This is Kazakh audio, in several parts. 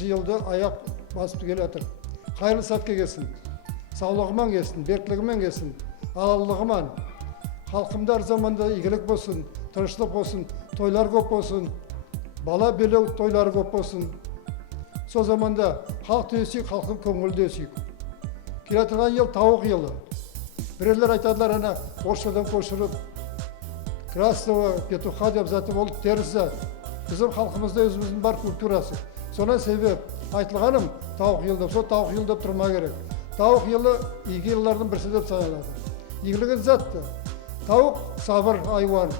Yılda ayak basıp geliyor. Hayırlı satke gelsin. Sağlığıman gelsin, berklігімен gelsin. Alalığıman. Halkımda her zamanda iyilik olsun, tırışlık olsun, toylar көп olsun. Bala beleu toylar көп olsun. Сол zamanda halk döysük, halkın köngülü döysük. Kiratırgan yıl tavuk yılı. Birerler aytadılar ana Orşadan koşurup Krasnova, Petuха деп zatı olup terisi. Bizim halkımızda özümüzün бар kulturası. Sonra sebep айтылғаным тауық yıl деп, сол тауық yıl деп тұрма керек. Тауық yılı игі yıllarдан бірісі деп саналады. Игілігі затты. Тауық сабыр айуан.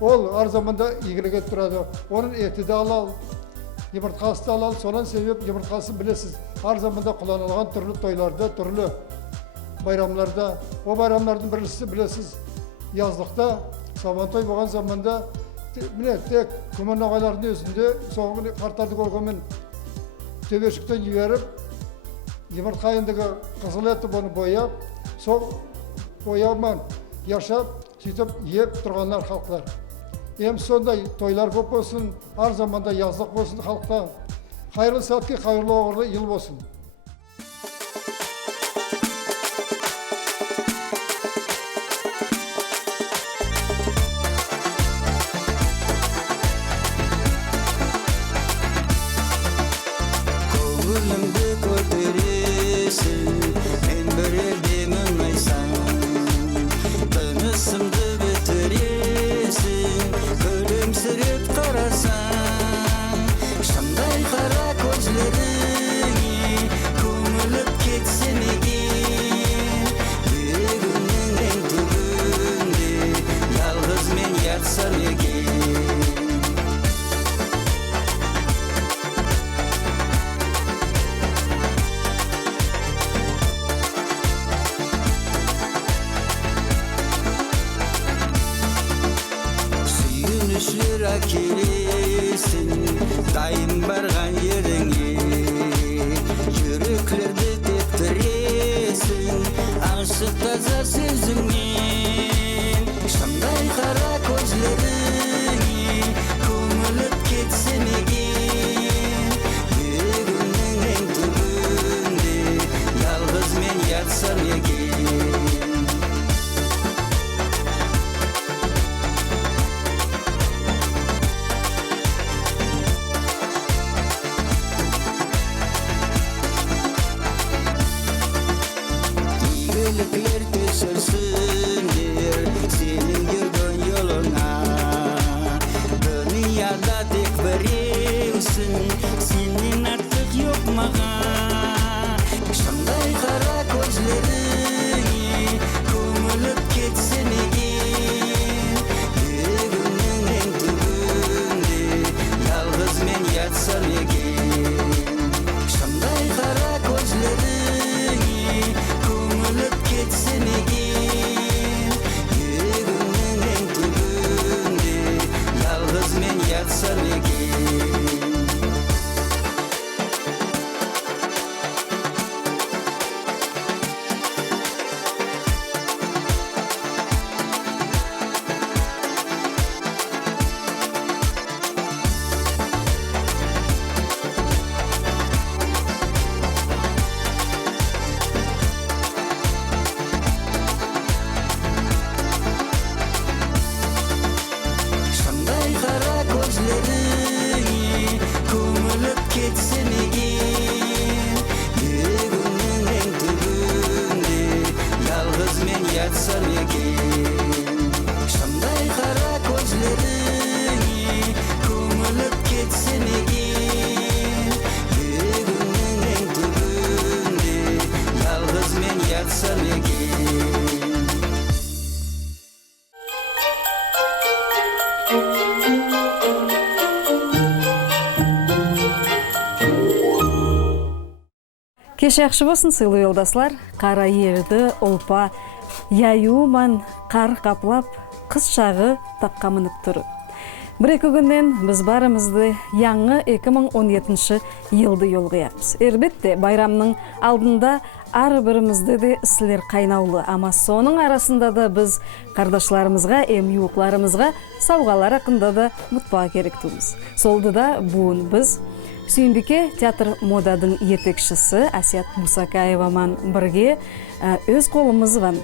Ол әр заманда игілік етіп тұрады. Оның еті де алал, yumurtқасы да алал. Сонан себеп yumurtқасын білесіз. Әр заманда қолданылған түрлі тойларда, түрлі байрамларда. О байрамлардың біріншісі білесіз yazlıkta, Сабантой болған заманда міне тек көмір ағайлардың өзінде соңғы қарттарды көргенмен төбешіктен жіберіп жұмыртқайындығы қызыл етіп оны бояп, сол бояумен яшап, сөйтіп еп тұрғанlar халықтар. Ем сондай тойлар көп болсын, әр заманда yazlık болсын халықта. Қайырлы сәтке, қайырлы оғырлы ел болсын. Келесің дайын барған еріңе, жүректерді тектіресің ашық таза сөзіңмен. Шамдай қара көзлеріңе көміліп кетсе мекен, бүгіннің ең түбінде жалғыз мен ятсам екен. Senin yürgün yoluna, dünyada tek bireysin, senin artık yok mağan. Şamday kara gözlerine kömülüp ketse megen, бүгіннің ең түбінде жалғыз мен ятсам екен. Şamday kara gözlerine kömülüp ketse megen, бүгіннің ең түбінде жалғыз мен ятсам екен. Şamday kara gözlerine kömülüp ketse megen, бүгіннің ең түбінде жалғыз мен ятсам екен. Кеш яхшы болсын, сыйлы жолдаслар. Қара ерді, олпа, яюман қар қаплап, қыз шағы таққа мініп тұрып. Bir-iki günden biz barımızды яңы 2017 yılды yol qoyapız. Elbette bayramның алдында ар бірімізді де сілер қайнаулы, ama соның арасында да biz qardaşlarımızға, yuqlarımızға сауғалар ақында да мұтпаға керектіміз. Солды да буын біз Сүйінбеке театр модадың етекшісі Асият Мусакаеваман бірге өз қолымызған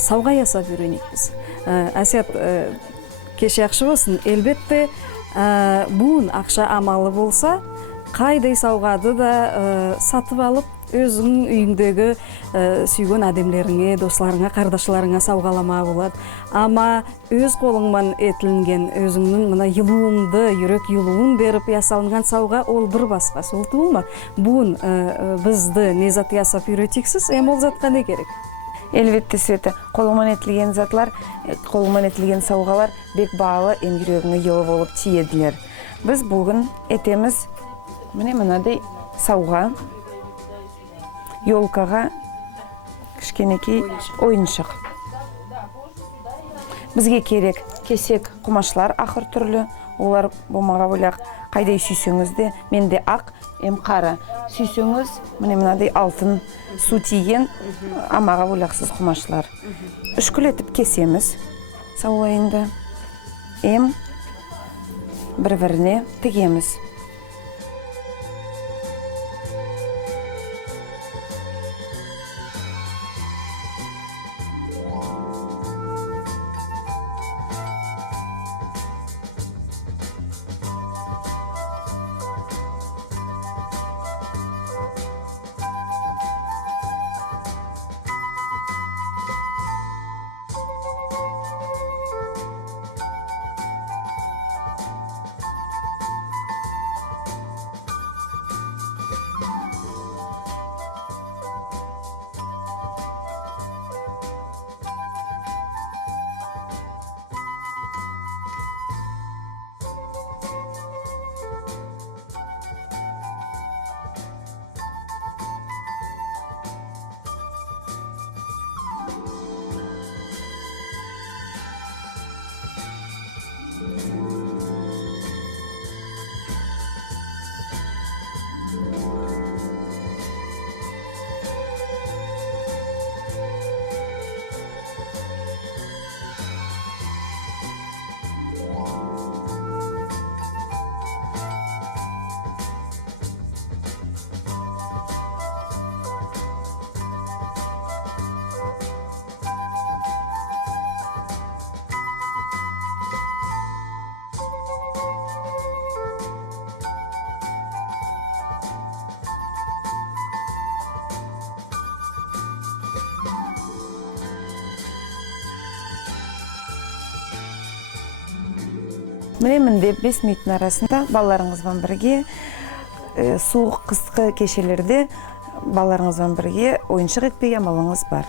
сауға ясап үйренекпіз. Асият, кеше ақшы болсын, әлбетте буын ақша амалы болса, қайдай сауғады да сатып алып, өзің үйіңдегі сүйген адамларыңа, достарыңа, қардашларыңа сауғалама болады. Ама өз қолыңмен етілінген, өзіңнің мына йылуыңды, жүрек йылуын беріп ясалынған сауға ол бір басқа. Сол туылма? Буын бізді не зат ясап үйретексіз, ол затқа не керек? Elbette Sveta, қолыңмен етілген затлар, қолыңмен етілген сауғалар бек бағалы жүрегіңе йылы болып тиеділер. Біз бүгін етеміз мынадай сауға, елкаға кішкенекей ойыншық. Бізге керек кесек құмашлар ақыр түрлі, олар болмаға бөлек қайдай сүйсеңізде, менде ақ, қара. Сүйсеңіз, мынадай алтын су тиген амаға бөлексіз құмашлар. Үшкілетіп кесеміз саулайында, бір-біріне тігеміз. Міне 5 минуттың арасында балаларыңызбен бірге суық қысқы кешелерде балаларыңызбен бірге ойыншық етпеген амалыңыз бар.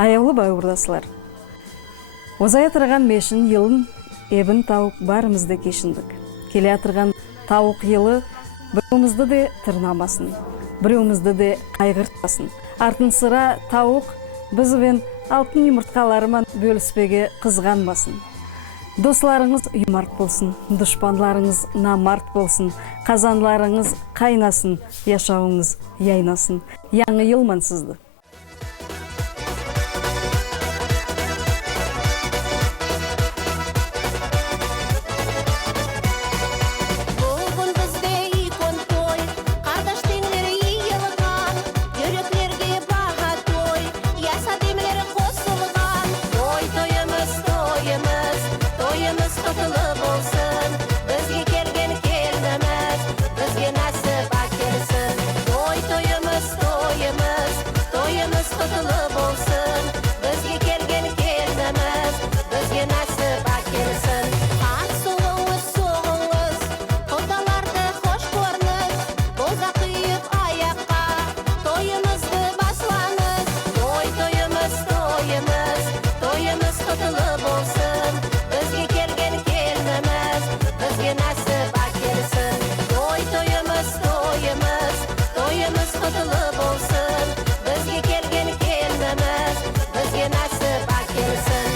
Аяулы байырдасылар. Озая тұрған мешін елін ебін тауық барымызды кешіндік. Келе атырған тауық елі біреумізді де тырнамасын, біреумізді де қайғыртпасын. Артын sıra тауық бізбен алтын юмыртқаларымен бөліспеге қызғанбасын. Достарыңыз юмарт болсын, дұшпанларыңыз намарт болсын, қазанларыңыз қайнасын, яшауыңыз яйнасын. Яңы елман сізді. toyimiz, toyimiz qutlu bo'lsin. Bizga kelgan kelinimiz, bizga nasib kelsin.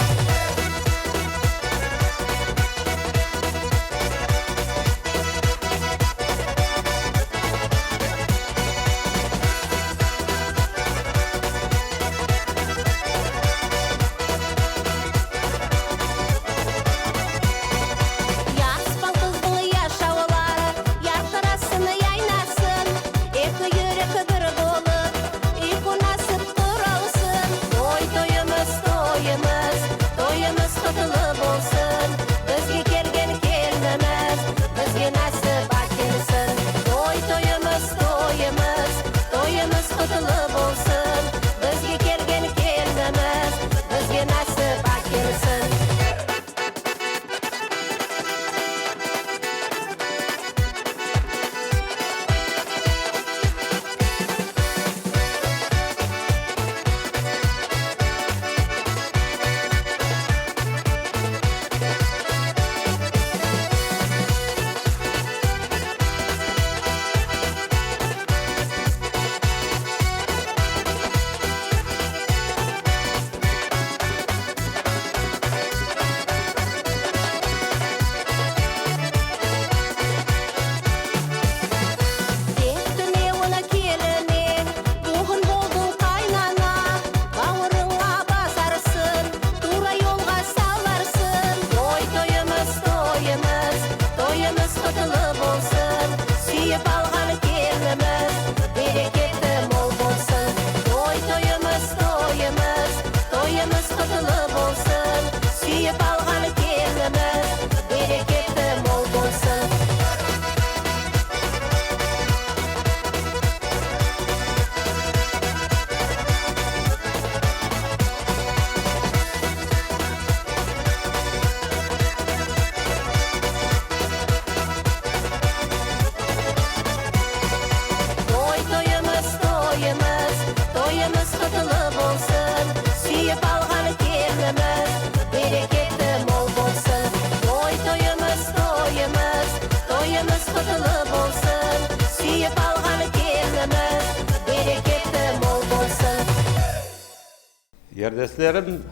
Yerdeşlerim,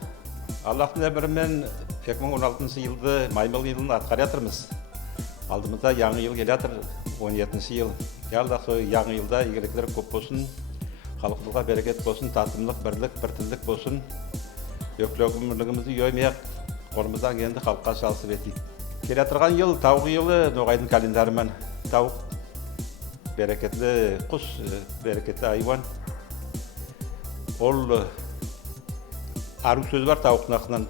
Allah'ın emrinden 2016 yılda Maymıl yılını atkar yatırmız. Aldığımızda yanı yıl geliyor, 17. yıl. Yalda soy yanı yılda iyilikler köp olsun, halkımıza bereket olsun, tatımlık, birlik, birtillik olsun. Öklögümlüğümüzü yoymayak, kolumuzdan kendi halka şalsıp ettik. Geliyor yıl, tavuk yılı, Noğay'ın kalendarымен tavuk. Bereketli kuş, bereketli hayvan. Ol arı söz var tavukun hakkından.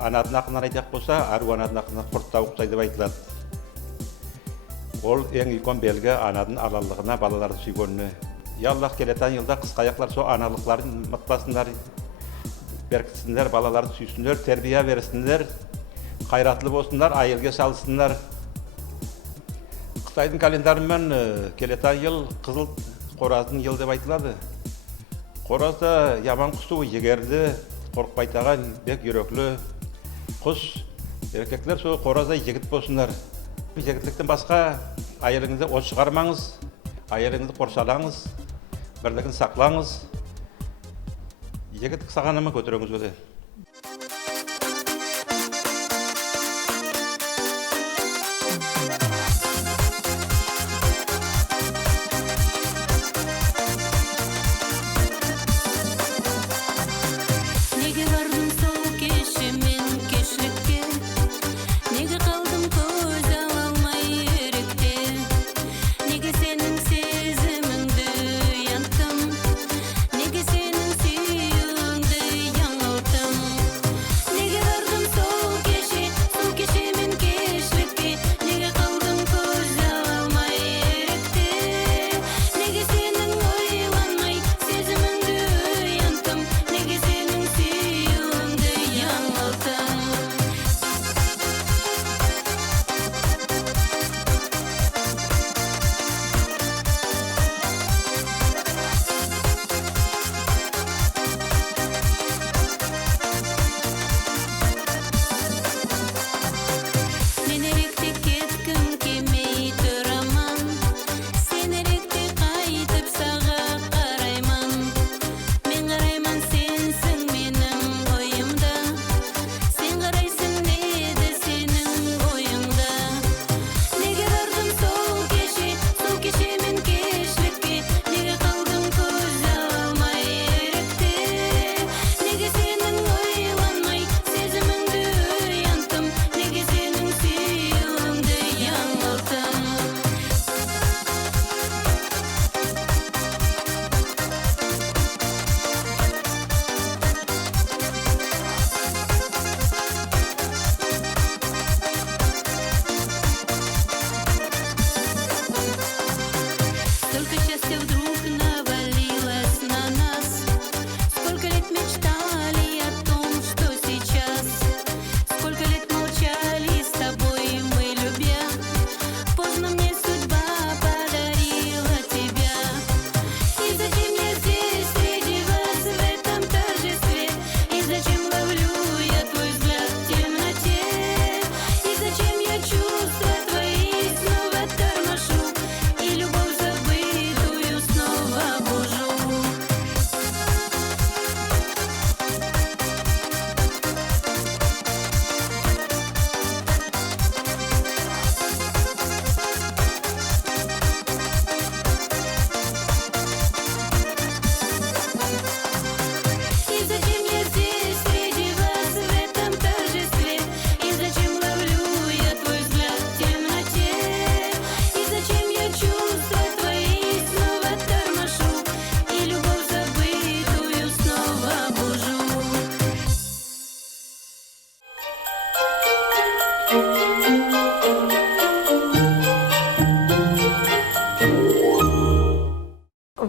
Anadın hakkından aytaq bolsa, arı anadın hakkından kurt tavuk saydı aytılады. Ol en ilkon belge anadın alalığına, balaları süygönüne. Yallah keleten yılda kısqa ayaklar so analıkların mıtlasınlar, berkitsinler, balaları süysünler, terbiye versinler, kayratlı bolsunlar, ayılga salsınlar. Қытайдың kalendarымен келетін yıl қызыл қоразның yıl деп айтылады. Қораз да яман құсу егерді, қорқпайтаған бек үйреклі құс. Еркектер сол қоразда егіт болсындар. Егітліктен басқа айылыңызды от шығармаңыз, айылыңызды қоршалаңыз, бірлігін сақлаңыз. Егіт сағанымы көтеріңіз өте. Nega senin suyuңды яңылтым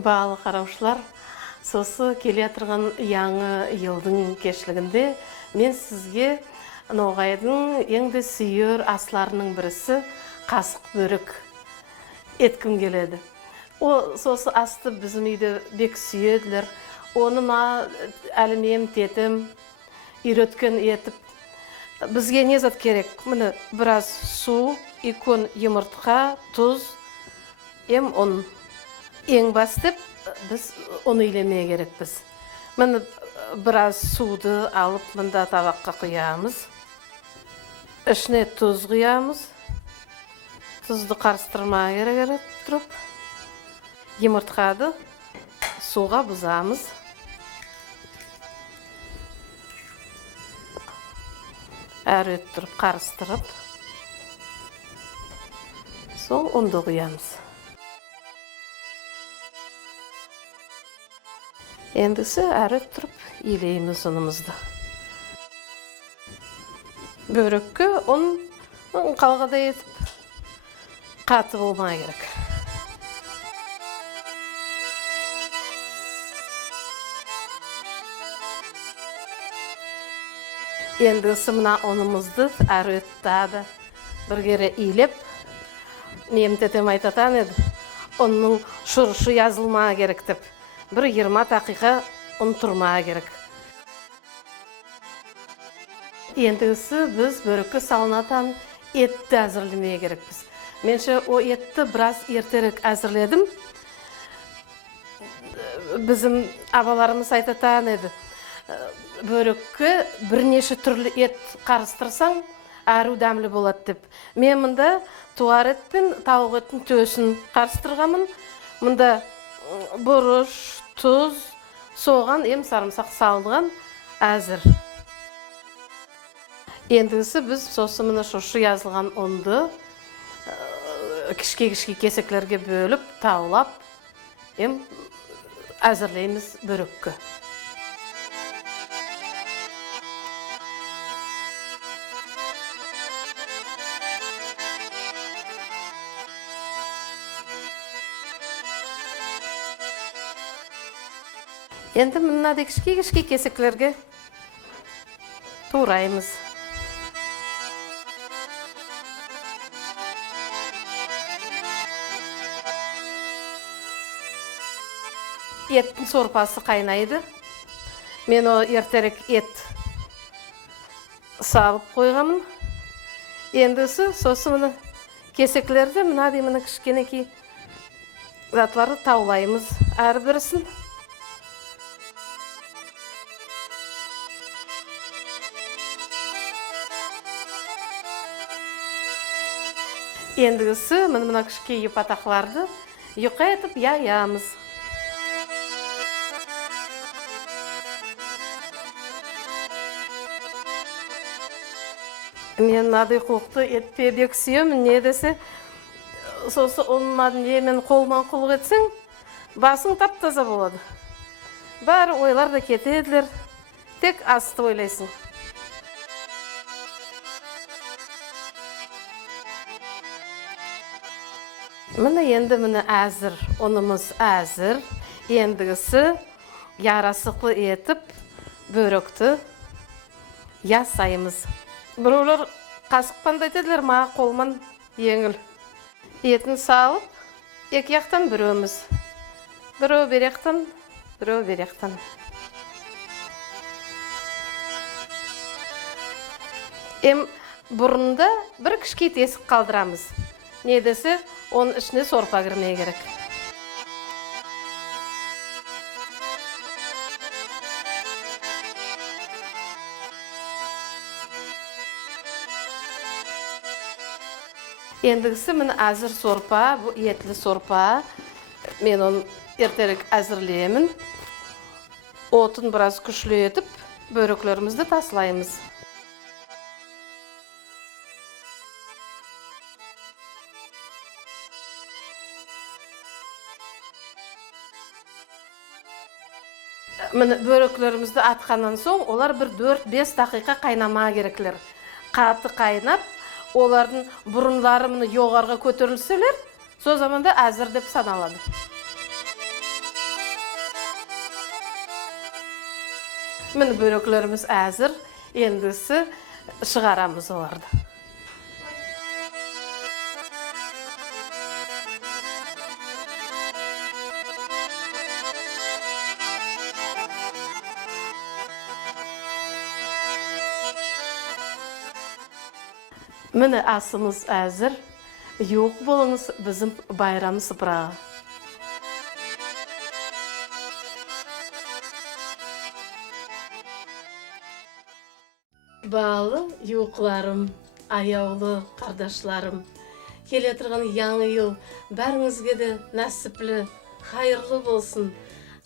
Баалы қараушылар, сосы келе тұрған яңы елдің кешілігінде мен сізге ноғайдың еңді сүйер асларының бірісі қасық бөрік еткім келеді. О сосы асты біздің үйде бек сүйеділер. Оны ма әлімем тетім үйреткен етіп. Бізге не зат керек? Міне біраз су, 2 йымыртқа, тұз, ұн. Ең бастып, біз оны үйлемeye керекпіз. Міне біраз суды алып, мында табаққа құямыз. Ішіне тұз құямыз. Тұзды қарыстырмай керек тұрып. Йымыртқады суға бұзамыз. Әрі тұрып, қарыстырып. Сол ұнды құямыз. Ендісі әрі тұрып, елейміз ұнымызды. Бөрікке ұн қалғада етіп, қаты болмай керек. Ендісі мұна ұнымызды әрі өттады. Бір кере илеп, мем тетем айтатан еді, ұнның шұрышы язылмаа керек деп. Бір 20 дақиқа ұн тұрмаа керек. Ендісі біз бөрікке салынатан етті әзірлемeye керекпіз. Менше о етті біраз ертерек әзірледім. Bizim abalarımız айтатан еді. Бөрікке бірнеше түрлі ет қарыстырсаң, әрі дәмлі болады деп. Мен мұнда туар ет пен тауық еттің төсін қарыстырғамын. Мұнда бұрыш, тұз, соған сарымсақ салынған әзір. Ендісі біз сосы мұны шошы yazылған ұнды кішке-кішке кесеклерге бөліп, таулап, әзірлейміз бөрікке. Енді мұнады кішке-кішке кесеклерге тураймыз. Еттің сорпасы қайнайды. Мен о ертерек ет салып қойғамын. Ендісі сосы мұны кесеклерді мұны кішкенеки затларды таулаймыз әрі бірісін. Ендісі мұна кішке епатақларды юқа етіп яямыз. Мен надай қоқты етпе бек сүйемін, не десе, сосы олмадын емен қолман құлық етсең, басың тап-таза болады. Бәрі ойлар да кетеділер, тек асты ойлайсың. Мұны енді әзір, онымыз әзір, ендігісі ярасықлы етіп, бөрікті ясаймыз. Біреулер қасықпан дайтеділер, ма қолман еңіл. Етін салып, екі яқтан біреуміз. Біреу беректен, біреу беректен. Бұрында бір кішке тесік қалдырамыз. Не десе, оның ішіне сорпа кірмей керек. Ендігісі мені әзір сорпа, бұл етлі сорпа. Мен оны ертерек әзірлеймін. Отын біраз күшлі етіп, бөріклерімізді таслаймыз. Бөріклерімізді атқаннан соң, олар бір 4-5 дақиқа қайнамаа кереклер. Қаты қайнап, олардың бұрынлары мұны жоғарға көтерілселер, со заманда әзір деп саналады. Міне бөрөклерimiz әзір, ендісі шығарамыз оларды. Міне асымыз әзір, yok болыңыз bizim bayram sıprağı. Bağlı yoqlarım, аяулы qardaşlarım. Келе тұрған яңы ел бәріңізге де нәсіплі, хайырлы болсын.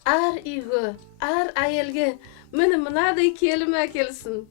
Әр үйге, әр әйелге міне мынадай келім әкелсін.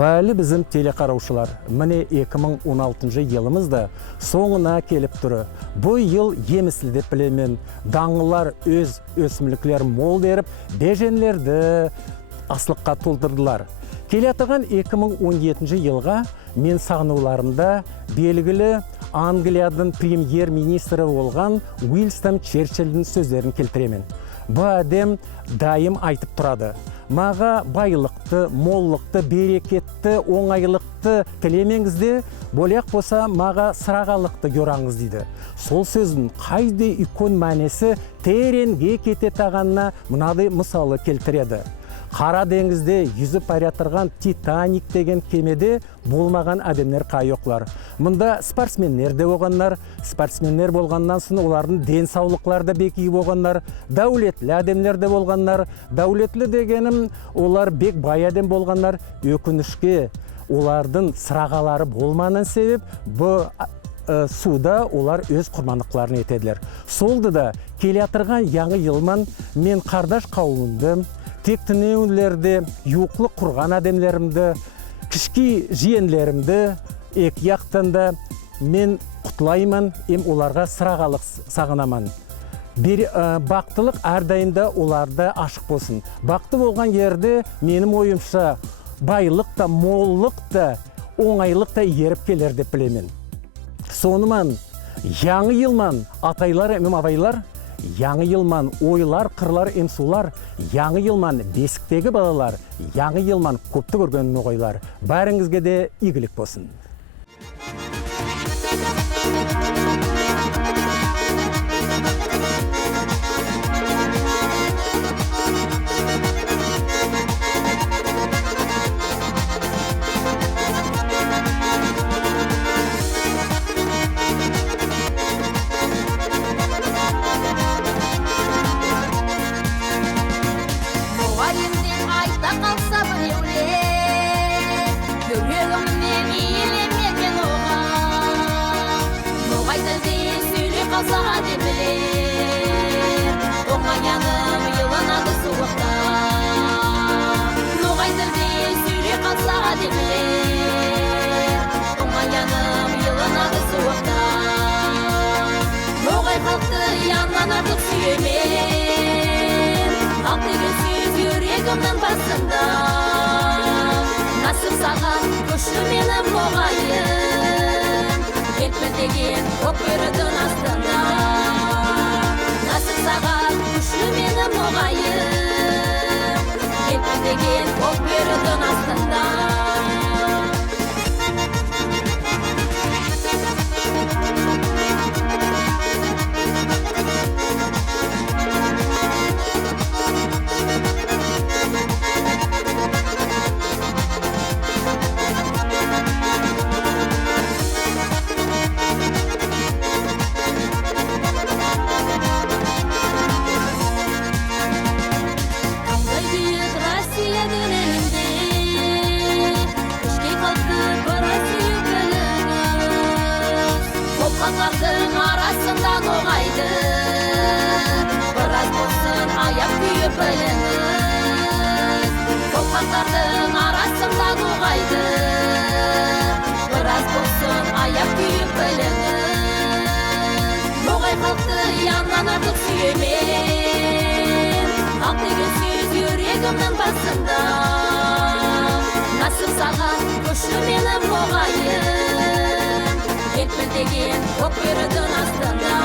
Бәлі біздің телекараушылар, міне 2016 елімізді соңына келіп тұры. Бұл ел еміслі деп білемен, даңғылар өз өсімліклер мол беріп, беженлерді аслыққа толтырдылар. Келетіған 2017 елға мен сағынуларымда белгілі Англиядың премьер-министрі болған Уилстон Черчиллдің сөздерін келтіремен. Бұл әдем дайым айтып тұрады. Маға байлықты, моллықты, берекетті, оңайлықты тілемеңізде, бөлек болса маға сырағалықты көраңыз дейді. Сол сөздің қайды үйкөн мәнесі теренге кете тағанына мынады мысалы келтіреді. Қара деңізде жүзіп бара тұрған Титаник деген кемеде болмаған адамдар қайоқлар. Мұнда спортсмендер де болғандар, спортсмендер болғаннан соң олардың денсаулықтары да бек үй болғандар, дәулетлі адамдар да болғандар. Дәулетлі дегенім олар бек бай адам болғандар. Өкінішке олардың сырағалары болманын себеп бұл суда олар өз құрбандықтарын етеділер. Солды да келе атырған яңы елман мен қардаш қауымымды, тек тінеулерді, юқлық құрған адамларымды, кішкі жиенлерімді екі яқтанда мен құтлаймын, оларға сырағалық сағынамын. Бақтылық әрдайында оларда ашық болсын. Бақты болған ерде менің ойымша байлық та, моллық та, оңайлық та еріп келер деп білемін. Соныман, яңы елман атайлар, абайлар, яңы елман ойлар, қырлар, сулар, яңы елман бесіктегі балалар, яңы елман көпті көрген оғайлар. Бәріңізге де игілік болсын. Мұғалімден айта қалса біреулер, жүрегімнен иілемеген оған. Мұғайды сөйле қалса демілер, оңаяным еланады суықта. Мұғайды сөйле қалса демілер, оңаяным еланады суықта. Ноғай қалқты яннан артық сүйемен, ақ деген сөз жүрегімнің басында. Насып саған күші менің ноғайым, кетпе деген көк бөрідің астында. Насып саған күші менің ноғайым, кетпе деген көк бөрідің астында. Қоққандардың арасында ноғайды, біраз болсын аяқ күйіп біліңіз. Қоққандардың арасында ноғайды, біраз болсын аяқ күйіп біліңіз. Ноғай халқты яннан артық сүйемен, ақ деген сөз жүрегімнің басында. Насып саған күші менің ноғайым, кетпе деген көк бөрідің астында.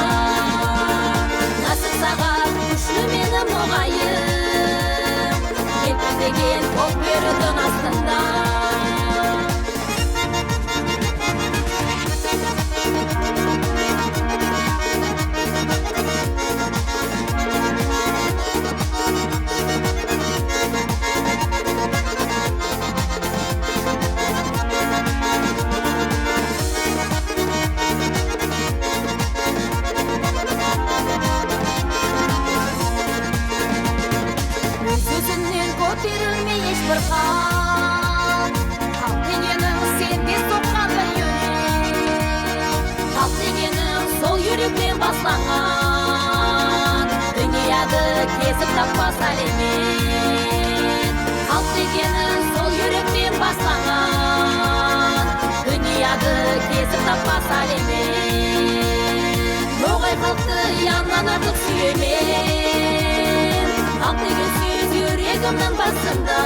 Насып саған күші менің ноғайым, кетпе деген көк бөрідің астында. Сөзінен көтерілмей ешбір хал, хал дегенің сенде соққан бір жүрек. Хал дегенің сол жүректен бастаған, дүнияды кезіп таппас әлемет. Хал дегенің сол жүректен бастаған, дүнияды кезіп таппас әлемет. Ноғай халқты яннан артық сүйемен, ақ деген сөз жүрегімнің басында.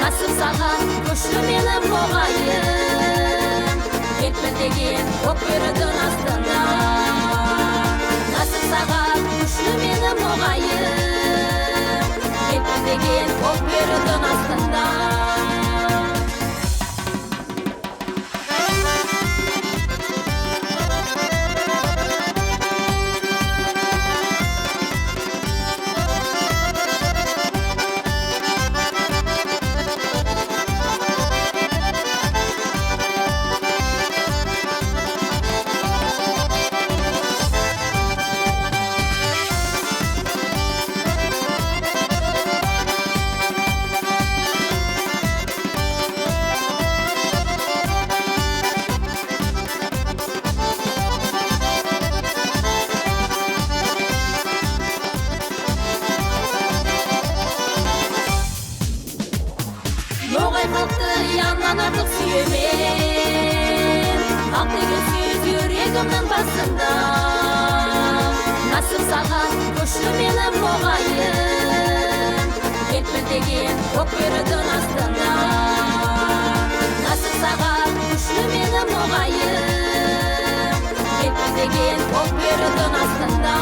Насып саған күші менің ноғайым, кетпе деген көк бөрідің астында. Насып саған күші менің ноғайым, кетпе деген көк бөрідің астында. жүрегімнің басында. Насып саған күші менің мұғайын, кетпе деген көкбөрідің астында. Насып саған күші менің мұғайын, кетпе деген көкбөрідің астында.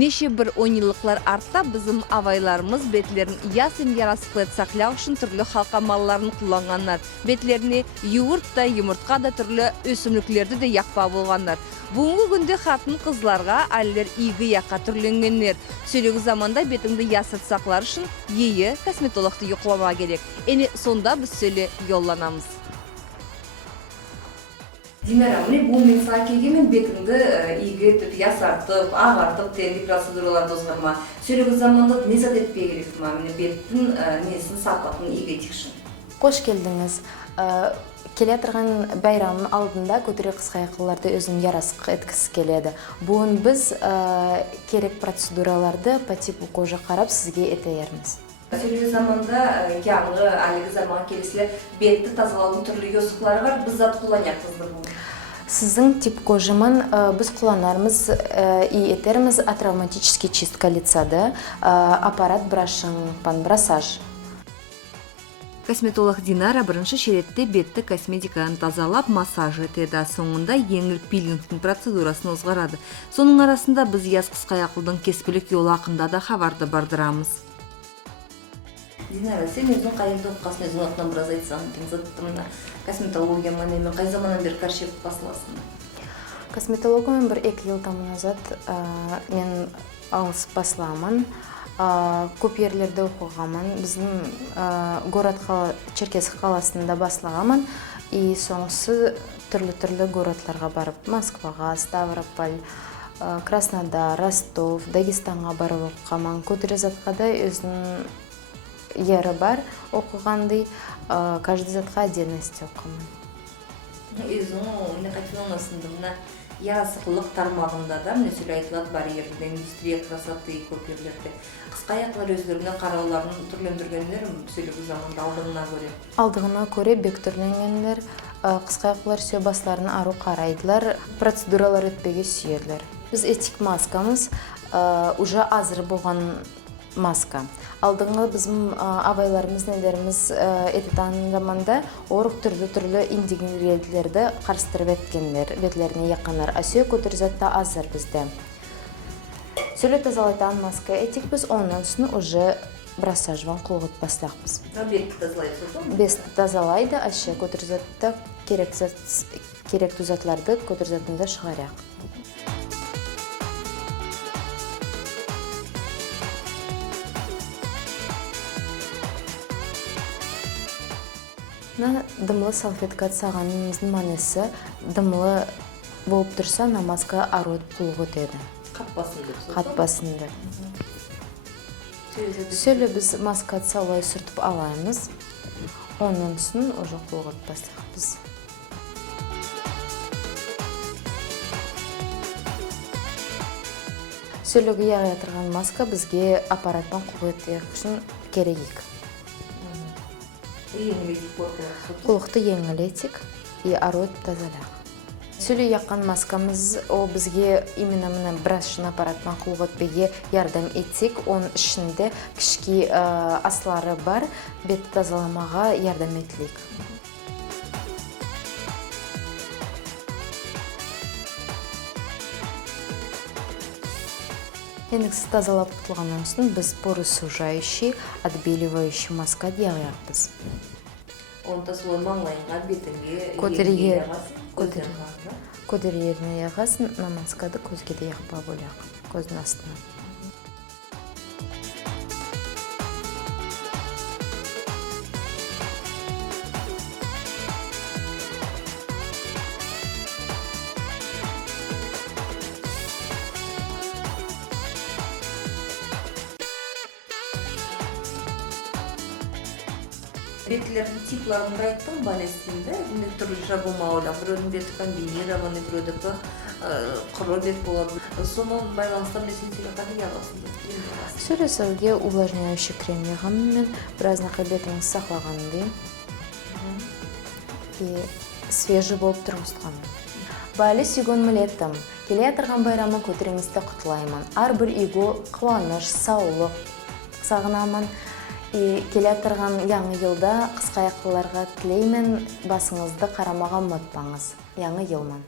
Неше бір ойнылықлар артта bizim авайларымыз бетлерін ясын ярасықлы сақляу үшін түрлі халқамалларын құланғандар. Бетлеріне юғырт та, юмыртқа да түрлі өсімліклерді де яқпа болғандар. Бүгінгі күнде қатын қызларға әлілер игі яққа түрленгенлер. Сөйлегі заманда бетіңді ясыт сақлар үшін ейі косметологты юқлама керек. Әне сонда біз сөйле йолланамыз. Динара, міне бұл мен саға келгенмен бетіңді игетіп, ясартып, ағартып, тенді процедураларды озғырма. Сөйлегі заманда не зат етпей керек ма? Міне беттің несін сапатын игетікшін. Қош келдіңіз. Келе тұрған байрамның алдында көтере қысқа ақылларды өзін ярасық еткісі келеді. Бұын біз керек процедураларды по типу кожа қарап сізге етейерміз. Сөйлегі заманда яңғы, әлігі заман келесілі бетті тазалаудың түрлі йосықлары бар, біз зат құланияқызды бұл. Сіздің тип кожымын біз құланарымыз и етеріміз атравматический чистка лицады, аппарат брашинг, брасаж. Косметолог Динара бірінші шеретте бетті косметиканы тазалап, массаж етеді. Соңында еңіл пилингтің процедурасын озғарады. Соның арасында біз яз қысқа ақылдың кеспілік yolu ақында да хабарды бардырамыз. Динара, сен өзің қайылды оққасын өзің атынан біраз айтсаң, тыңзаттымына косметология мәнемен қай заманнан бері қаршеп басыласың? Косметологиямен бір 2 жыл тамын назад мен алысып басыламын. Көп ерлерді оқығамын. Біздің город Черкесск қаласында басылағамын. И соңсы түрлі городларға барып, Москваға, Ставрополь, Краснодар, Ростов, Дагестанға барып оқығамын. Көтерезатқа да өзінің ері бар оқығанды, каждый затқа отдельности оқымын. Өзің мені қайтыланасында мұна ярасықлық тармағында да міне сөйлі айтылады барьерді, индустрия красоты көп ерлерді. Қысқа аяқлар өздеріне қарауларын түрлендіргендер сөйлегі заманда алдығына көре? Алдығына көре бек түрленгендер, қысқа аяқлар сүйе басларын ару қарайдылар, процедуралар өтпеге сүйерлер. Біз этик маскамыз уже азыр болған маска. Алдыңғы біздің авайларымыз, нелеріміз ететан заманда орық түрлі ингредиентлерді қарыстырып еткендер, бетлеріне яқанар. Асүйе көтерзетті азыр бізде. Сөйле тазалайтан маска етік біз, онан соң уже брасажван құлғыт баслақпыз. Бетті тазалайды сосын? Бетті тазалайды, асүйе көтерзетті керек тұзатларды көтерзетінде шығаряқ. Дымлы салфетка сағанымыздың манесі дымлы болып тұрса, намазға арот құлғы өтеді. Қатпасынды. Сөйлі біз маска салай сүртіп алаймыз. Оның үстін ұжы құлғы өтпастықпыз. Сөйлігі яғы ятырған маска бізге аппараттан құлғы өтек үшін керегік. Құлықты еңілетік и арот тазаляқ. Сөйлі яққан маскамыз о бізге именно брашын аппаратпан құлғы өтпеге ярдам етсек, оның ішінде кішкі аслары бар, бет тазаламаға ярдам етілік. Ендіксіз тазалап құтылғаннан соң біз поры сужающий, отбеливающий маска дейғаяқпыз. Онда солай маңлайынға, бетінге, көдер еріне яғасын, намаскады көзге де яқпа боляқ, көздің астына. Бетлердің типларын айттың балестінде, түрлі болмауыда. Біреудің беті комбинированный, біреудікі құры бет болады. Соның байланыстан мен қады яғасында. Сүресілге увлажняющий крем яғанымен біразнақы бетіңіз сақлағанды и свежий болып тұрғыстығаны. Бәлі сүйгін мүлеттім. Келе атырған байрамы көтеріңізді құтылаймын. Ар бір иго қуаныш, саулық сағынамын. Келе атырған яңы елда қысқа аяқтыларға тілеймен, басыңызды қарамаға ұмытпаңыз. Яңы елмін.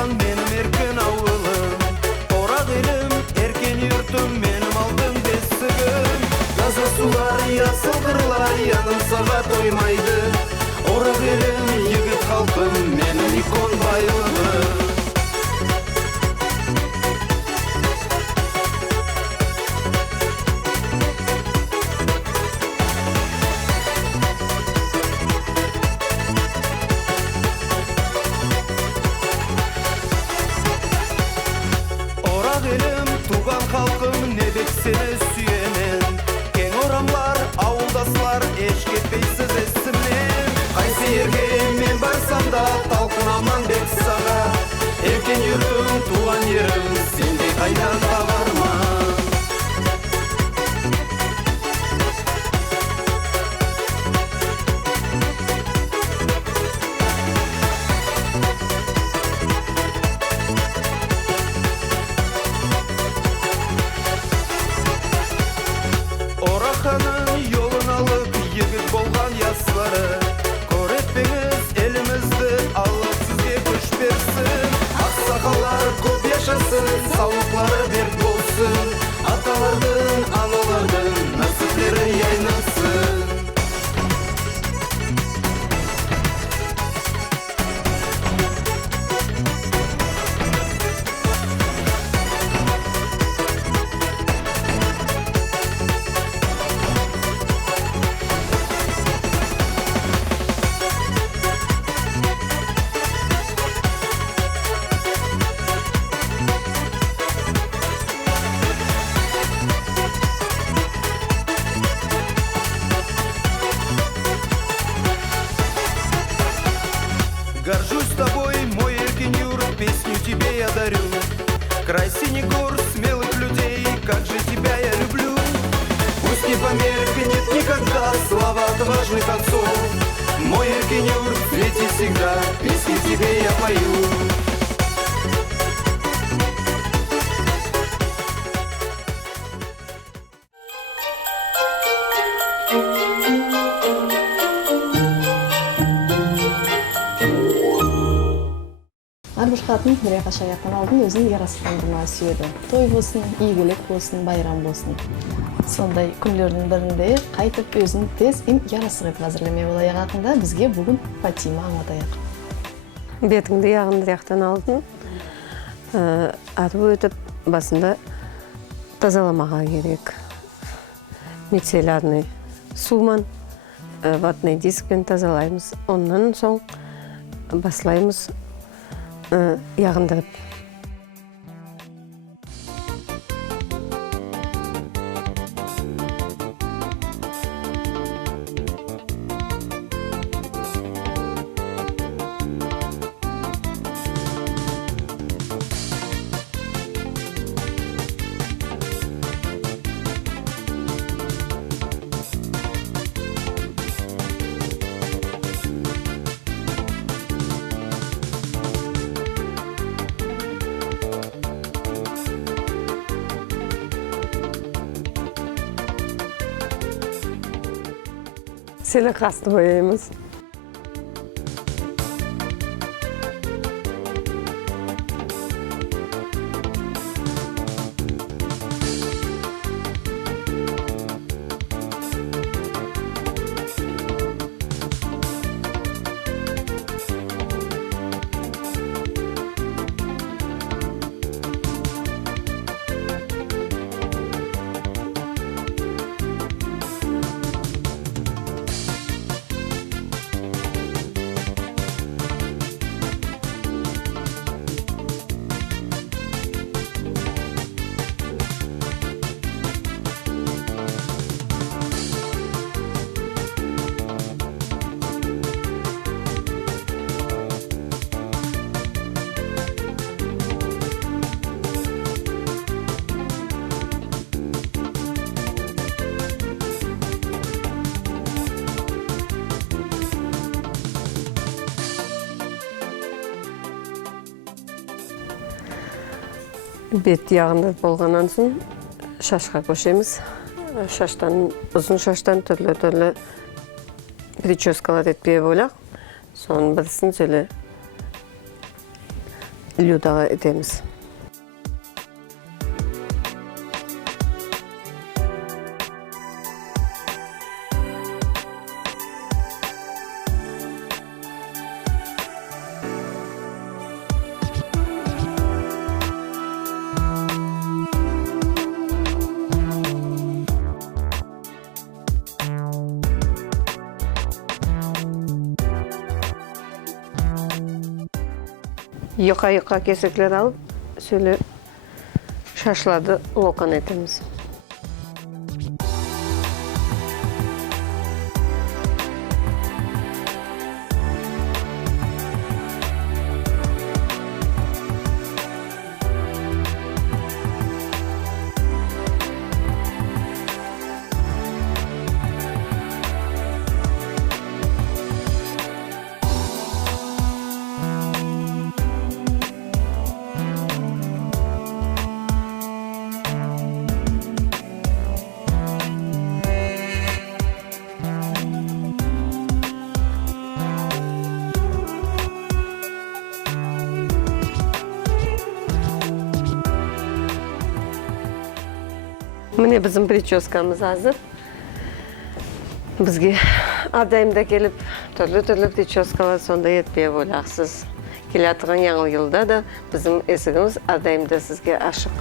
Benim erken avılım, orak elim, erken yurtum, benim aldım bessigim. Yazı sular, yasıl kırlar, yanım sağa doymaydı. Orak elim, yigit halkım, benim ikon baylığım. Tugan halkım ne beksene süyemen. Keng oramlar, avuldaslar, eş ketpeysiz esimler. Kaysi yerge men barsam da talkınaman bek sağa. Erken yürüm, tugan yerim, sende kaydan tabarma. Orakanın yolun alıp yigit bolgan yasları. Koretpeniz elimizdi, Allah sizge güç versin. Aksakallar көп yaşasın, sağlıkları berk olsun. Atalardın, analardın nasipleri yaynasın. Горжусь тобой, мой эркин юрт, песню тебе я дарю. Край синий гор, смелых людей, как же тебя я люблю. Пусть не померкнет никогда слава отважных отцов. Мой эркин юрт, в цвете всегда, песни тебе я пою. Әрбір қатын бір яқаша аяқтан алдын өзінің ярасықтандырма сүйеді. Той болсын, игілік болсын, байрам болсын. Сондай күндердің бірінде қайтып өзін тез ярасық еп әзірлеме болайық ақында бізге бүгін Фатима аңлатайық. Бетіңді яғынды яқтан алдын атып өтіп басында тазаламаға керек. Мицеллярный суман, ватный дискпен тазалаймыз. Оннан соң баслаймыз яғындырып. Селі қасты бояймыз. Бет яғында болғаннан соң шашқа көшеміз. Шаштан, ұзын шаштан түрлі прическалар етпей болақ. Соның бірісін сөйле людаға етеміз. Yuqa kesekler alıp şöyle şaşladı lokan etimiz. Mine bizim прическамыз hazır. Bizge adayımda gelip türlü прическалар sonda yetmeye bolaqsız. Kelayotgan yangi yılda da bizim esigimiz adayımda sizge aşık.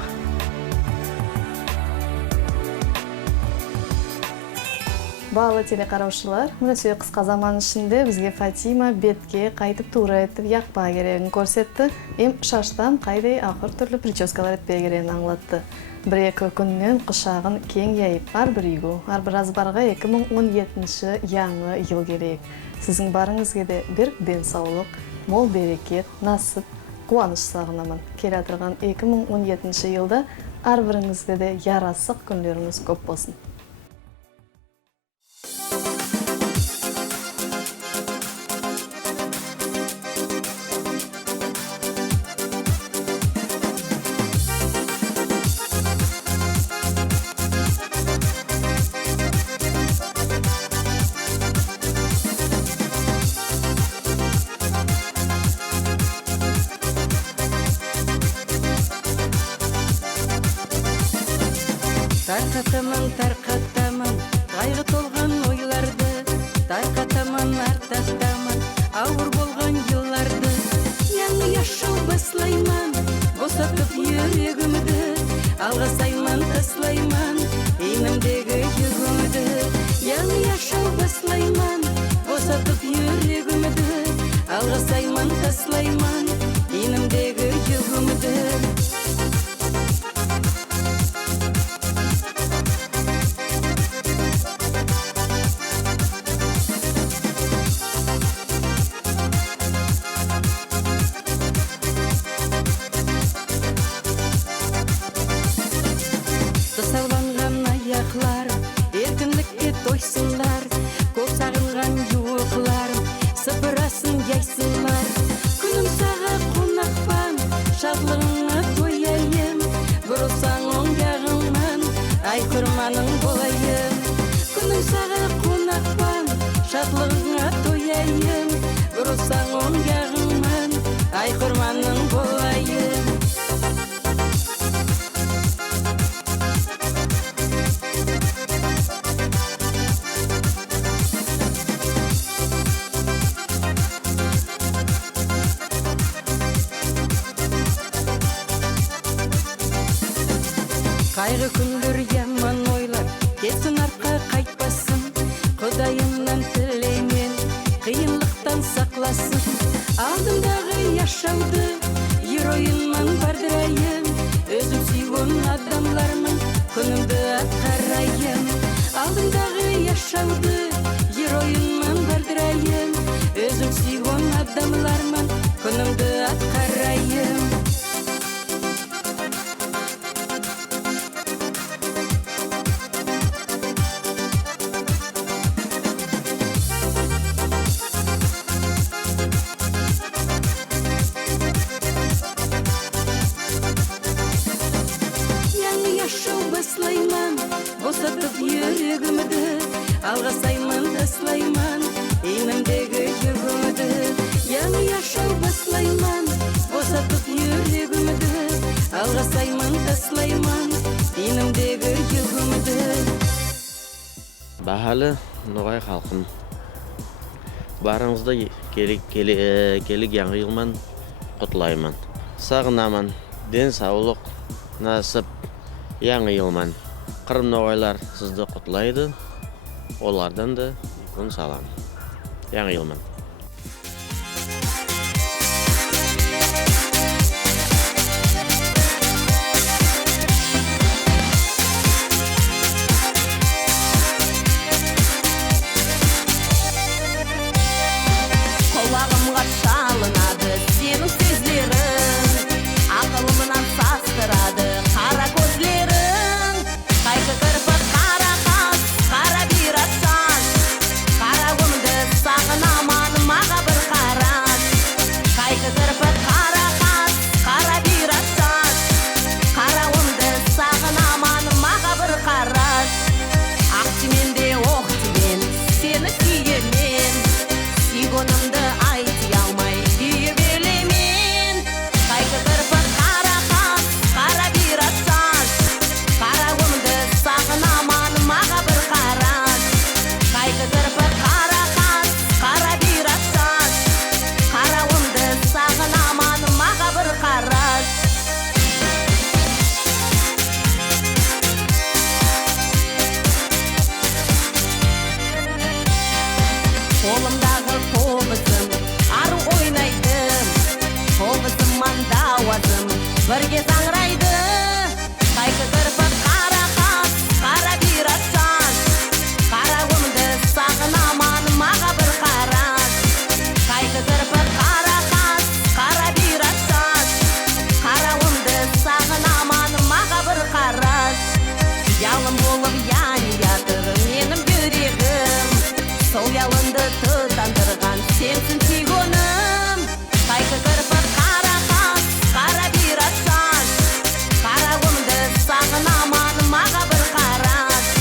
Баалы телекараушылар, мына сөй қысқа заман ішінде бізге Фатима бетке қайтып тура етіп яқпа керегін көрсетті. Ем шаштан қайдай ақыр түрлі прическалар етпе керегін аңлатты. Бір-екі күннен қышағын кең яйып, әрбір үйге, әрбір азбарға 2017 яңы ел керек. Сіздің барыңызге де бір денсаулық, мол берекет, насып, қуаныш сағынамын. Келе атырған 2017 елда әрбіріңізге де ярасық күндеріңіз көп болсын. Тарқатамын, қайғы толған ойларды, тарқатамын, артақтамын, ауыр болған елларды. Яңы яшау баслайман, босатып жүрегімді, алға сайман, таслайман, иімімдегі югімді. Яңы яшау баслайман, босатып жүрегімді, алға сайман, таслайман, иімімдегі югімді. Erkinlikке toysunlar, көп сағынған юықлар, сыпырасын яйсынлар. Күнім саға қонақпан, шатлығыңа тояйым, бұрылсаң оң жағыңнан, ай құрманың болайым. Күнім саға қонақпан, шатлығыңа тояйым, бұрылсаң оң жағыңнан, ай құрманың болайым. Қайғы күндер яман ойлар, кетсін артқа қайтпасын, Құдайымнан тілеймен, қиынлықтан сақласын. Алдымдағы яшауды, героимман бардырайым, өзім сүйген адамлармын, күнімді атқарайым. Алдымдағы яшауды, героимман бардырайым, өзім сүйген адамлармын, күнімді атқарайым. алға сайман таслайман енімдегі жүргімді яңы яшау баслайман босатып жүрегімді алға сайман таслайман енімдегі жүргімді. Бағалы Ноғай халқым, барыңызда келік яңы жылман құтлайман. Сағынаман, ден саулық, насып, яңы жылман. Қырым Ноғайлар сізді құтлайды, олардан да күн салам. Яңы жылман. Құлағымға шалынады сенің сөздерің, ақылымнан састырады қара көзлерің. Қайқы кірпік, қара қас, қара бұйра шаш, қарауымды сағынаман маға бір қараш. Қайқы кірпік, қара қас, қара бұйра шаш, қарауымды сағынаман маға бір қараш. Ақ тименде оқ тиген сені сүйгенмен, сүйгенімді айти алмай сүйіп елемен. Қайқы кірпік, қара қас, қара бұйра шаш, қарауымды сағынаман маға бір қараш. Қайқы кірпік, қара қас, қара бұйра шаш, қарауымды сағынаман маға бір қараш. Қолымдағы қобызым ару ойнайды, қобызым мандауазым бірге заңырайды. Қайқы кірпік, қара қас, қара бұйра шаш, қарауымды сағынаман маға бір қараш. Қайқы кірпік, қара қас, қара бұйра шаш, қарауымды сағынаман маға бір қараш. Ялым болып ян ятыр менің жүрегім, сол ялынды тұтандырған сенсің сүйгенім. Қайқы кірпік, қара қас, қара бұйра шаш, қарауымды сағынаман маға бір қараш.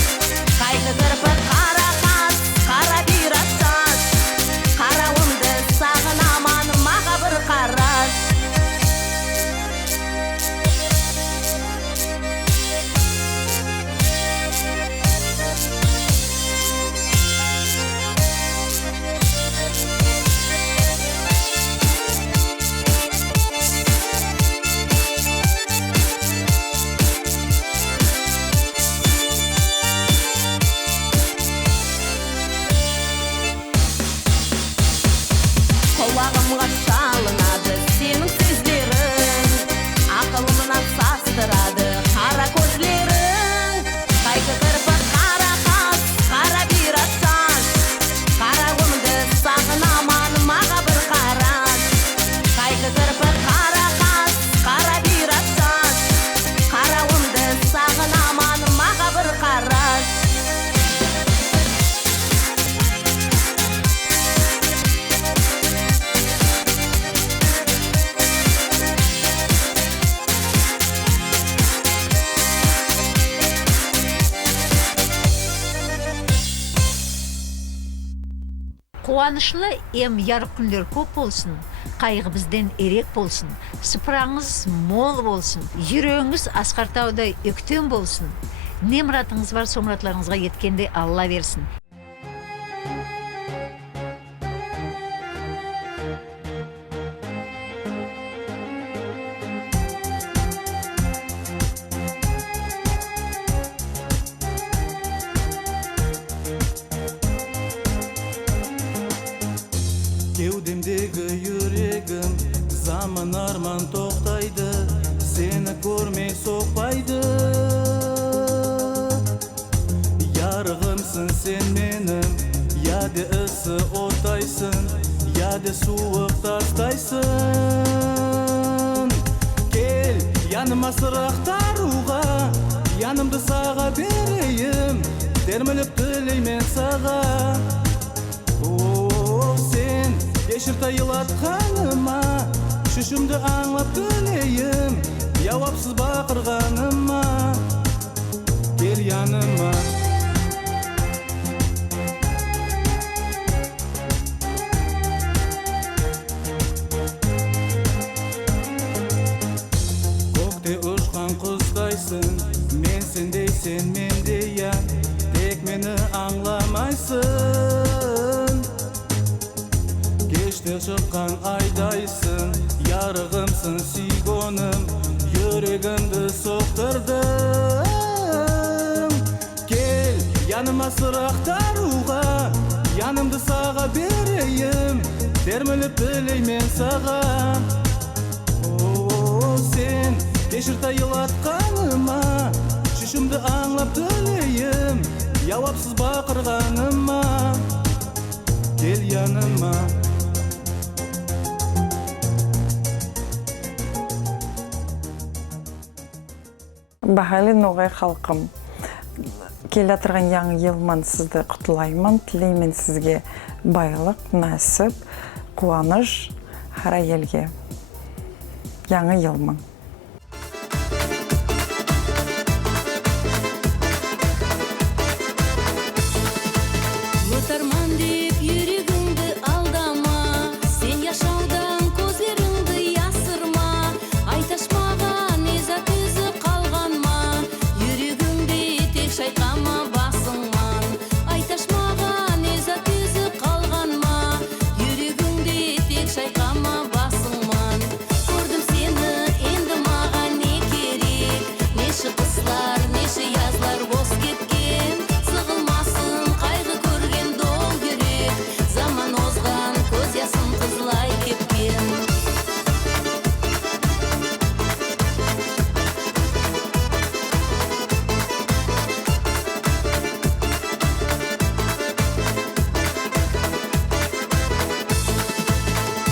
Қайқы кірпік, қара қас, қара бұйра шаш, қарауымды сағынаман маға бір қараш. Құлағымға шалынады сенің сөздерің, ақылымнан састырады қара көзлерің. Қайқы кірпік, қара қас, қара бұйра шаш, қарауымды сағынаман маға бір қараш. Қайқы кірпік, қара қас, қара бұйра шаш, қарауымды сағынаман маға бір қараш. Қуанышлы ем ярық күндер көп болсын, қайғы бізден ерек болсын, сыпыраңыз мол болсын, жүрегіңіз асқартаудай өктем болсын. Не мұратыңыз бар, со мұратларыңызға еткенде Алла берсін. Кеудемдегі жүрегім заман арман тоқтайды, сені көрмей соқпайды. Ярығымсың сен менің, яде ысы отайсың, яде суық тастайсың. Кел, яныма сырақтаруға, янымды саға берейім, терміліп тілеймен саға. Сен кешір тайылатқаныма, шүшімді аңлап тілейім, яуапсыз бақырғаныма. Кел яныма, Ошондон айдайсың, ярыгымсың сүйгөнүм, жүрөгүмдү соктурдум. Кел, яныма сырактарууга, янымды сага берейим, термелеп төлеймен сага. Sen кешір тайылатканыма, шүшімді аңлап төлейім, явапсыз бақырғаныма, кел яныма. Бағалы ноғай халқым, келе атырған яңы елман сізді құтылаймын, тілеймен сізге байлық, нәсіп, қуаныш, хара елге. Яңы елман. Отарман деп жүрегіңді алдама, сен яшаудан көздеріңді ясырма, айташмаған езат өзі қалған ма, жүрегіңді тек шайқама басыңман, айташмаған езат өзі қалған ма, жүрегіңді тек шайқама басыңман. Көрдім сені, енді маған не керек, неше қыслар, неше язлар бос кеткен, сығылмасын қайғы көрген дол керек, заман озған көз ясын қызлай кепкен.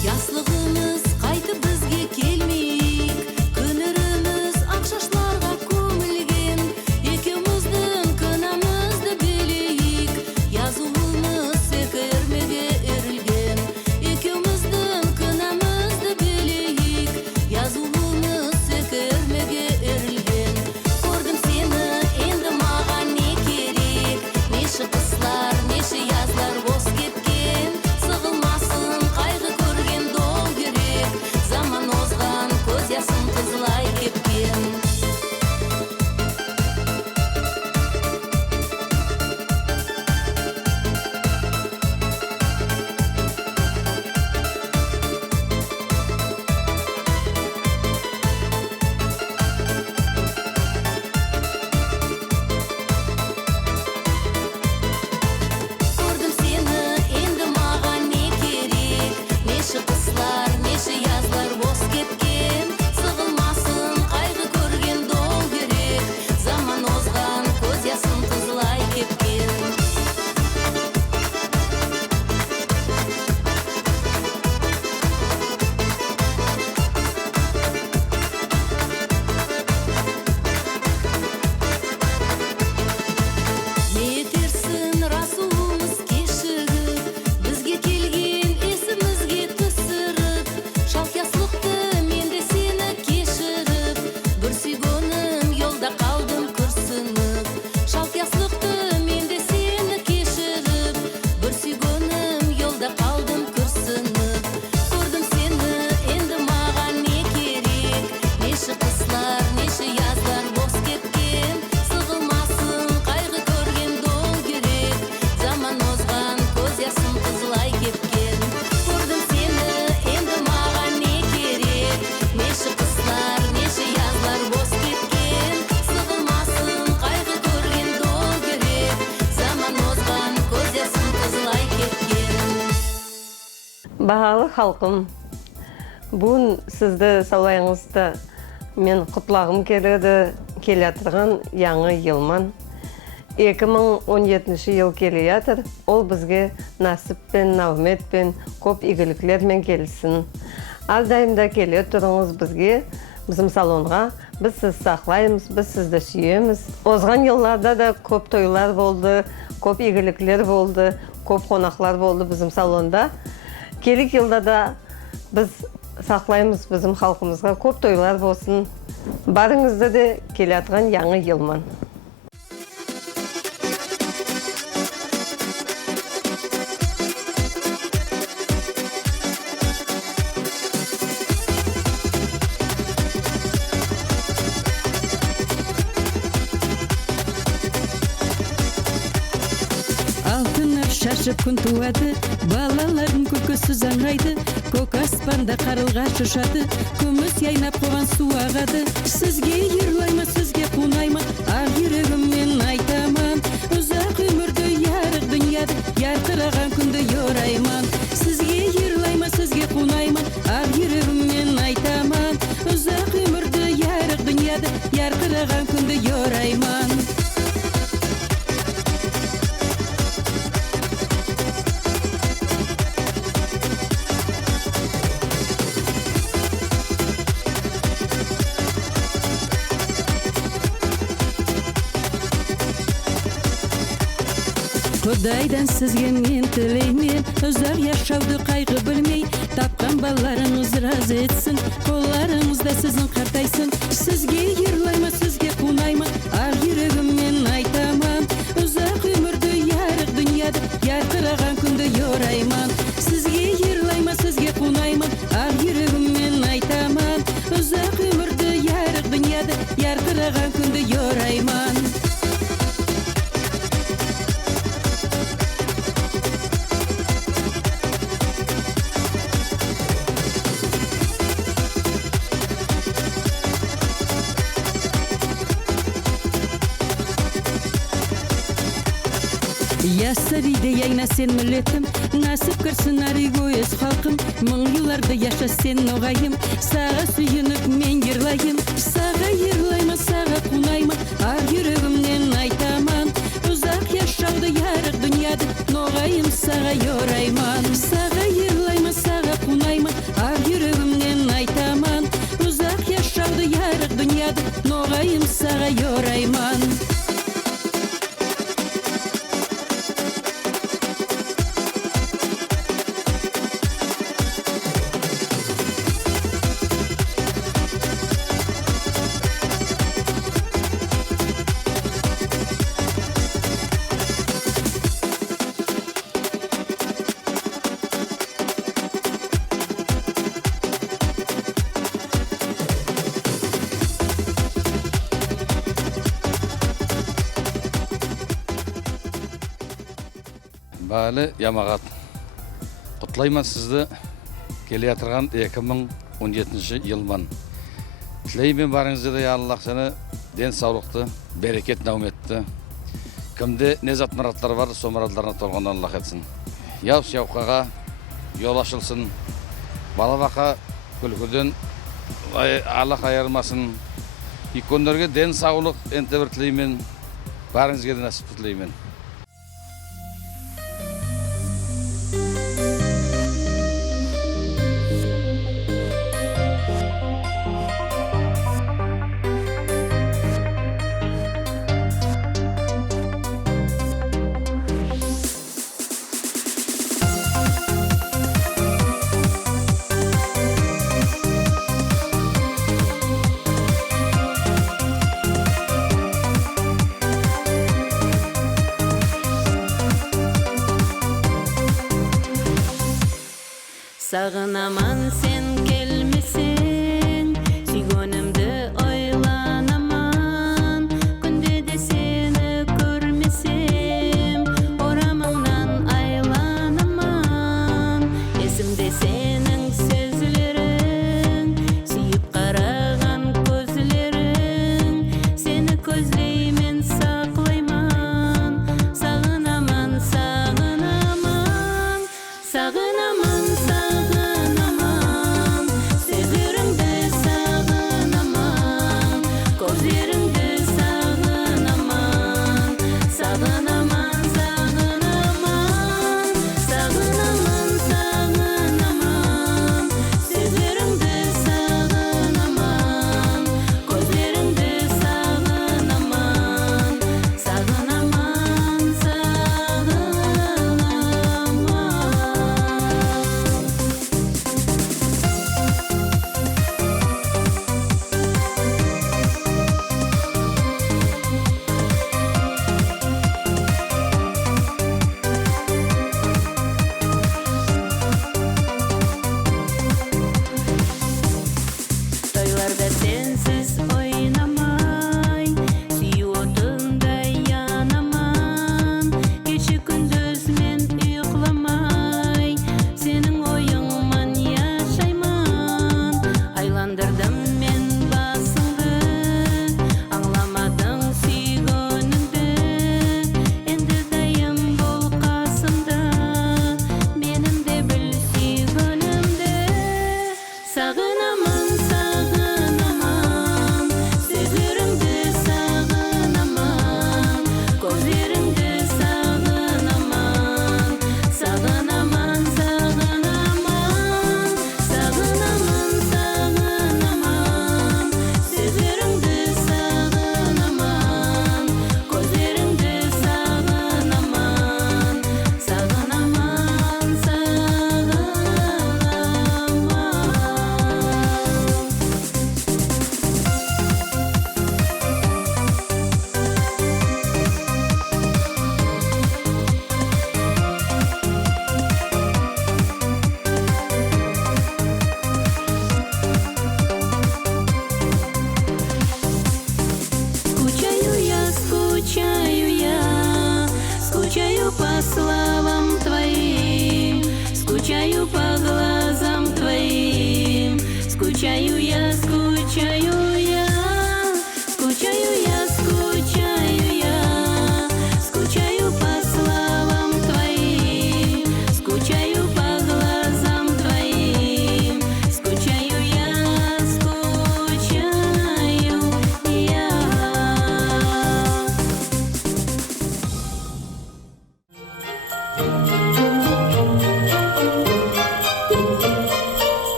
Яслығымыз қайтып бізге келмейік, күніріміз ақшашларға көмілген, екеуміздің күнәмізді білейік, язуымыз екі өрмеге өрілген, екеуміздің күнәмізді білейік, язуымыз екі өрмеге өрілген. Көрдім сені, енді маған не керек, неше қыслар, неше язлар бос кеткен, сығылмасын қайғы көрген дол керек, заман озған көз ясын қызлай кепкен. Көрдім сені, енді маған не керек, неше қыслар, неше язлар бос кеткен, сығылмасын қайғы көрген дол керек, заман озған көз ясын қызлай кепкен. Не етерсің расуымыз кешігіп, бізге келген есімізге түсіріп, шалқияслықты мен де сені кешіріп, бір сүйгенім жолда қалдым күрсініп, шалқияслықты мен де сені кешіріп, бір сүйгенім жолда қалдым күрсініп. Көрдім сені, енді маған не керек, неше қыслар, неше язлар бос кеткен, сығылмасын қайғы көрген дол керек, заман озған көз ясын қызлай кепкен. Көрдім сені, енді маған не керек, неше қыслар, неше язлар бос кеткен, сығылмасын қайғы көрген дол керек, заман озған көз ясын қызлай кепкен. Бағалы халқым, бүгін сізді саулайыңызды мен құтлағым келеді, келе атырған яңы елман. 2017 ел келе атыр, ол бізге насыппен, нағметпен, көп игіліктермен келсін. Алдайымда келе тұрыңыз бізге, біздің салонға, біз сіз сақлаймыз, біз сізді сүйеміз. Озған елларда да көп тойлар болды, көп игіліктер болды, көп қонақлар болды біздің салонда. Келік елда да біз сақлаймыз біздің халқымызға, көп тойлар болсын. Барыңызды де келе атқан яңы елман. Алтынар шашып күн туады, балалардың күлкісі заңғайды, көк аспанда қарлығаш ұшады, күміс яйнап қойған су ағады. Сізге ерлайма, сізге қунайма, ақ жүрегіммен айтаман. Ұзақ өмірді ярық дүнияды, ярқыраған күнді yorайман. Сізге ерлайма, сізге қунайма, ақ жүрегіммен айтаман. Ұзақ өмірді ярық дүнияды, ярқыраған күнді yorайман. Құдайдан сізге мен тілеймен, ұзақ яшауды қайғы білмей, тапқан балаларыңыз разы етсін, қолдарыңызда сіздің қартайсын. Сізге ерлайма, сізге қунайма, ақ жүрегіммен айтаман. Ұзақ өмірді ярық дүнияды, ярқыраған күнді yorайман. Сізге ерлайма, сізге қунайма, ақ жүрегіммен айтаман. Ұзақ өмірді ярық дүнияды, ярқыраған күнді yorайман. Ясавиде яйна сен мүлетім, насып кірсін арыго өз халқым. Мың жыларды яша сен ноғайым, саға сүйініп мен ерлайым. Саға ерлайма, саға қунайма, ақ жүрегімнен айтаман. Ұзақ яшауды ярық дүнияды, ноғайым саға yorайман. Саға ерлайма, саға қунайма, ақ жүрегімнен айтаман. Ұзақ яшауды ярық дүнияды, ноғайым саға yorайман. Бәлі Ямағат, құтлайман сізді келе атырған 2017 елман. Тілеймен барыңызды да Аллах сені ден саулықты, берекет науметті. Кімде не зат мұраттар бар, со мұратларына толған Аллах етсін. Яус яуқаға yol ашылсын, балабақа күлкіден Аллах айырмасын. Икондарға ден саулық енті бір тілеймен, барыңызға да нәсіп тілеймен. Sağınamam sen gelmesin, suygunumdu oylanaman. Günde de seni görmesem, oramından aylanaman. Esimde senin sözlerin, suyup karagan gözlerin. Seni közleymen saklayman, sağınaman, sağınaman, sağınaman, sağınaman. сағынамын, сағынамын, сөздеріңді сағынамын, көздеріңді сағынамын, сағынамын, сағынамын, сағынамын, сағынамын, сөздеріңді сағынамын, көздеріңді сағынамын, сағынамын, скучаю по словам твоим, скучаю по глазам твоим, скучаю я, скучаю